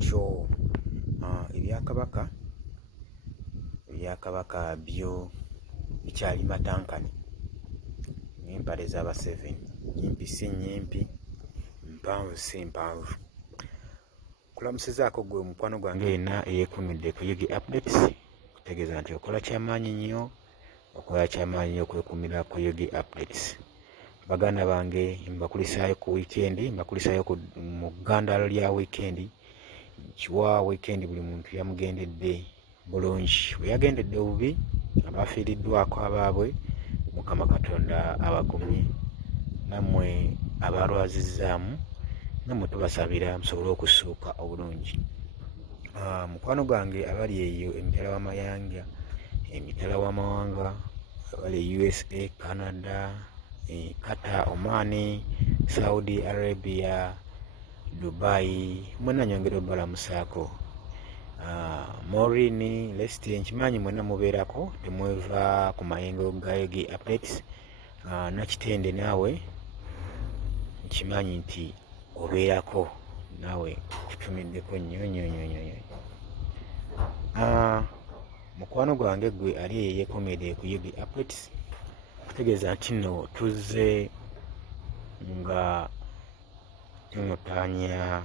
bw'otyo ebyakabaka byo bikyali matankane n'empale z'aba Seven, nyimpi si nyimpi, mpanvu si mpanvu. Kulamusizaako gwe mukwano gwange yenna eyeekumidde ku Yugi Updates, kutegeeza nti okola kyamaanyi nnyo, okwekuumira ku Yugi Updates. Baganda bange mbakulisaayo ku wiikendi, mbakulisaayo mu ggandaalo lya wiikendi. Kiwa wiikendi buli muntu yamugendedde bulungi. Bwe yagendedde bubi, abafiiriddwako abaabwe, Mukama Katonda abakumye. Nammwe abalwazizzaamu, nammwe tubasabira musobole okussuuka obulungi. Mukwano gwange abali eyo emitala w'amayanja, emitala w'amawanga, abali USA, Canada, Qatar, Oman, Saudi Arabia, Dubai, mwenna nyongera obbalamusaako. Maureen, Lesti, nkimanyi mwenna mubeerako, temweva ku mayengo ga Yugi Updates. Nakitende naawe nkimanyi nti obeerako, naawe kutumiddeko nnyo. Mukwano gwange gwe ali eyeekomedde ku Yugi Updates, kutegeeza nti nno tuzze nga tumutaanya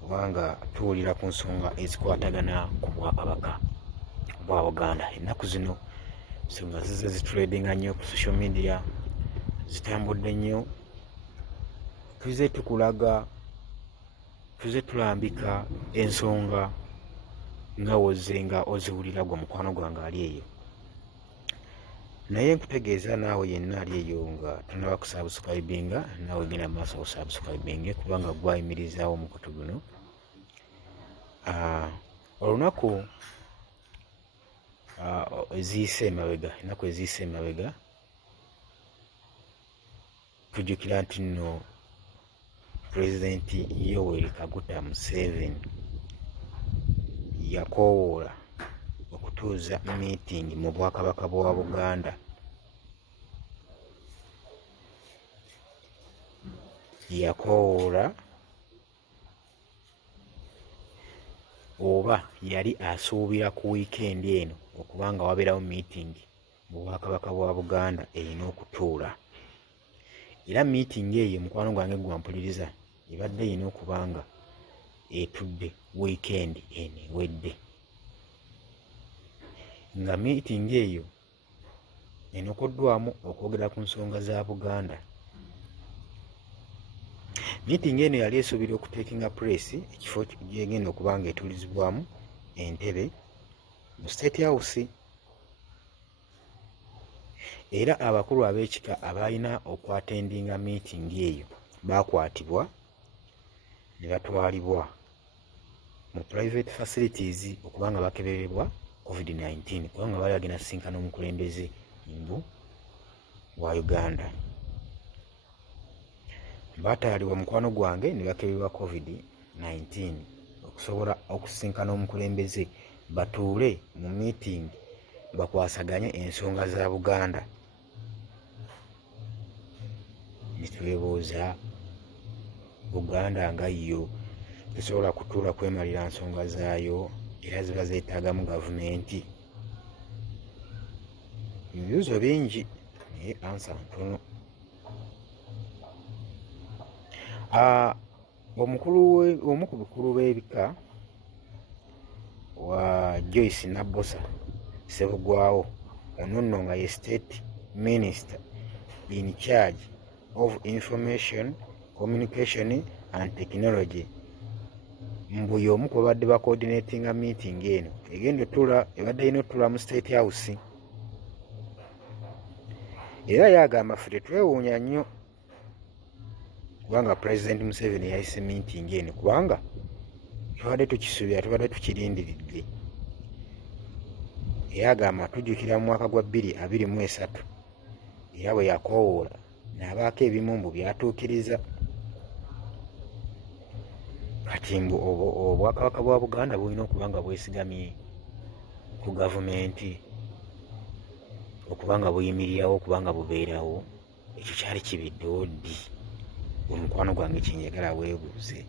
kubanga tuwulira ku nsonga ezikwatagana ku Bwakabaka bwa Buganda. Ennaku zino ensonga zizze zituledinga nnyo ku social media, zitambudde nnyo. Tuzze tukulaga, tuzze tulambika ensonga nga wozze nga oziwulira gwe mukwano gwange ali eyo. Naye nkutegeeza naawe yenna ali eyo nga tonaba kusubscribinga, naawe genda mu maaso okusubscribinge kubanga gwayimirizaawo omukutu guno. Olunaku eziyise emabega, tujjukira nti nno Pulezidenti Yoweri Kaguta Museveni yakoowoola okutuuza meeting mu Bwakabaka bwa Buganda. Yakoowoola oba yali asuubira ku wiikendi eno okubanga wabeerawo meeting mu Bwakabaka bwa Buganda erina okutuula. Era meeting eyo mukwano gwange gwampuliriza ebadde erina okubanga etudde wiikendi eno ewedde. Nga meeting eyo enokoddwamu okwogera ku nsonga za Buganda. Meeting eno yali esuubira okuteekinga place ekifo gyegenda okubanga etuulizibwamu entebe mu State House. Era abakulu ab'ekika abalina okwatendinga meeting eyo baakwatibwa ne batwalibwa mu private facilities okubanga bakeberebwa COVID-19 kubanga baali bagenda sisinkana omukulembeze wa Uganda. Baatwalibwa mukwano gwange ne bakeberebwa COVID-19 okusobola okusisinkana omukulembeze batuule mu meeting bakwasaganye ensonga za Buganda. Nitwebuuza, Buganda nga yo tesobola kutuula kwemalira nsonga zaayo era ziba zeetaagamu gavumenti? Ebibuuzo bingi naye ansa ntono. Omu ku bukulu b'ebika wa Joyce Nabbosa Ssebugwawo, ono nno nga ye State Minister in charge of Information, Communication and Technology, mbu y'omu ku babadde ba coordinatinga meeting eno ebadde erina otuula mu State House. Era yagamba ffe tetwewuunya nnyo kubanga President Museveni yayise meeting eno kubanga tubadde tukisuubira, tubadde tukirindiridde. Yagamba tujjukira mu mwaka gwa 2023 era bwe yakoowoola n'abaako ebimu mbu byatuukiriza. Kati mbu Obwakabaka bwa Buganda bulina okubanga bwesigamye ku gavumenti, okubanga buyimirirawo, okubanga bubeerawo. Ekyo kyali kibiddewo ddi. Omukwano gwange kyenjagala weebuuze.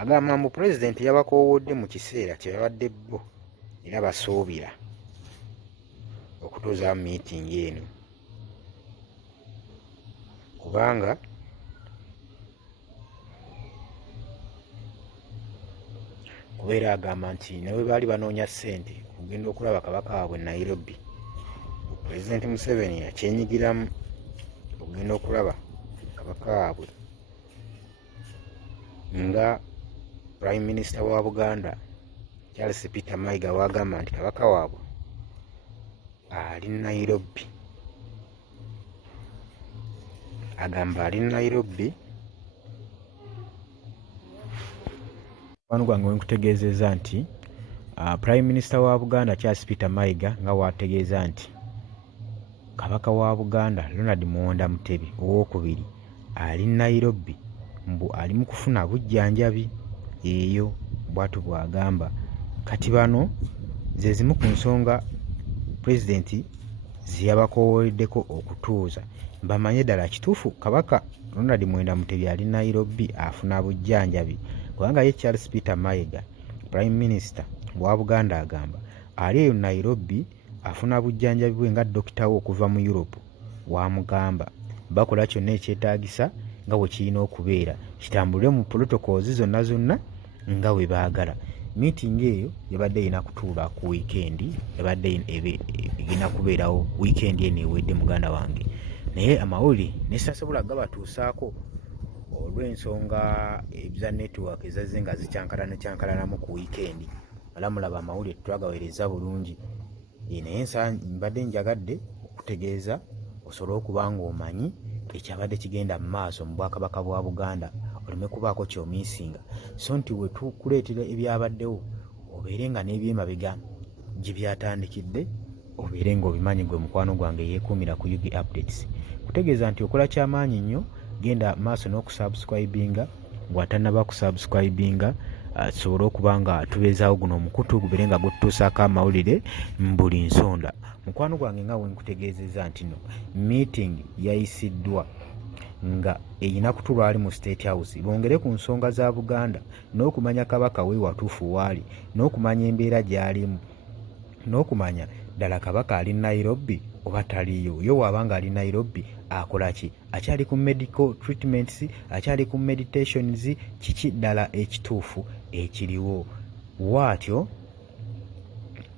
agamba mbu pulezidenti yabakoowodde mu kiseera kye babadde bo era basuubira okutuuza miitingi eno, kubanga kubeera agamba nti nawe baali banoonya ssente okugenda okulaba kabaka waabwe Nairobi, pulezidenti Museveni yakyenyigiramu okugenda okulaba kabaka waabwe, nga Prime Minister wa Buganda Charles Peter Mayiga wagamba nti kabaka waabwe ali Nairobi. Agamba ali Nairobi. Wano gwange wenkutegeezezza nti Prime Minister wa Buganda Charles Peter Mayiga nga wategeeza nti kabaka wa Buganda Ronald Muwonda Mutebi owookubiri ali Nairobi, mbu ali mu kufuna bujjanjabi eyo, bwatu bwagamba. Kati bano ze zimu ku nsonga pulezidenti zeyabakoowoleddeko okutuuza bamanye ddala kituufu kabaka Ronald Muwonda Mutebi ali Nairobi afuna bujjanjabi, kubanga ye Charles Peter Mayiga Prime Minister wa Buganda agamba ali eyo Nairobi afuna bujjanjabi bwe nga dokita we okuva mu Europe wamugamba bakola kyonna ekyetaagisa nga bwe kirina okubeera, kitambulire mu protocols zonna nga bwe baagala. Meeting eyo yabadde erina kutuula ku weekend, yabadde erina kubeerawo weekend eno ewedde muganda wange, naye amawulire nesasobola gabatuusaako olw'ensonga za network ezazze nga zicyankalanamu ku weekend. Alamulaba amawulire twagaweereza bulungi, naye mbadde njagadde okutegeeza osobole okuba ng'omanyi ekyabadde kigenda mu maaso mu Bwakabaka bwa Buganda, oleme kubaako kyomiisinga, so nti we tukuleetera ebyabaddewo obeere nga n'ebyemabega gye byatandikidde obeere ng'obimanyi gwe mukwano gwange yeekuumira ku Yugi Updates. Kutegeeza nti okola kyamaanyi nnyo, genda maaso n'okusubscribinga bw'atannaba kusubscribinga, tusobole okuba nga tubeezaawo guno omukutu gubeere nga gututuusaako amawulire mu buli nsonda. Mukwano gwange nga wenkutegeezezza nti no meeting yayisiddwa nga erina kutuulwa ali mu State House, bongere ku nsonga za Buganda n'okumanya kabaka we watuufu waali, n'okumanya embeera gy'alimu, n'okumanya ddala kabaka ali Nairobi oba taliyo. Yo wabanga ali Nairobi akola ki? Akyali ku medical treatments, akyali ku meditations, kiki ddala ekituufu ekiriwo?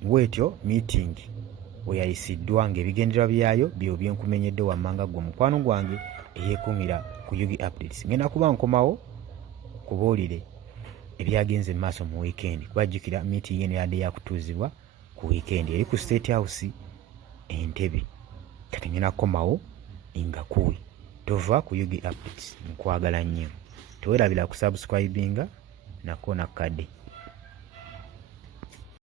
Bwetyo meeting we yayisiddwa ng'ebigendererwa byayo byo byenkumenyedde wammanga gwe mukwano gwange eyeekuumira ku Yugi Updates. Ngenda kuba nkomawo kubuulire ebyagenze mu maaso mu weekend, kubajjukira meeting eno yadde yakutuuzibwa ku weekend eri ku State House Entebbe. Kati ngenda kukomawo nga kuwe tova ku Yugi Updates. Nkwagala nnyo, teweerabira kusubscribinga nako nakkadde.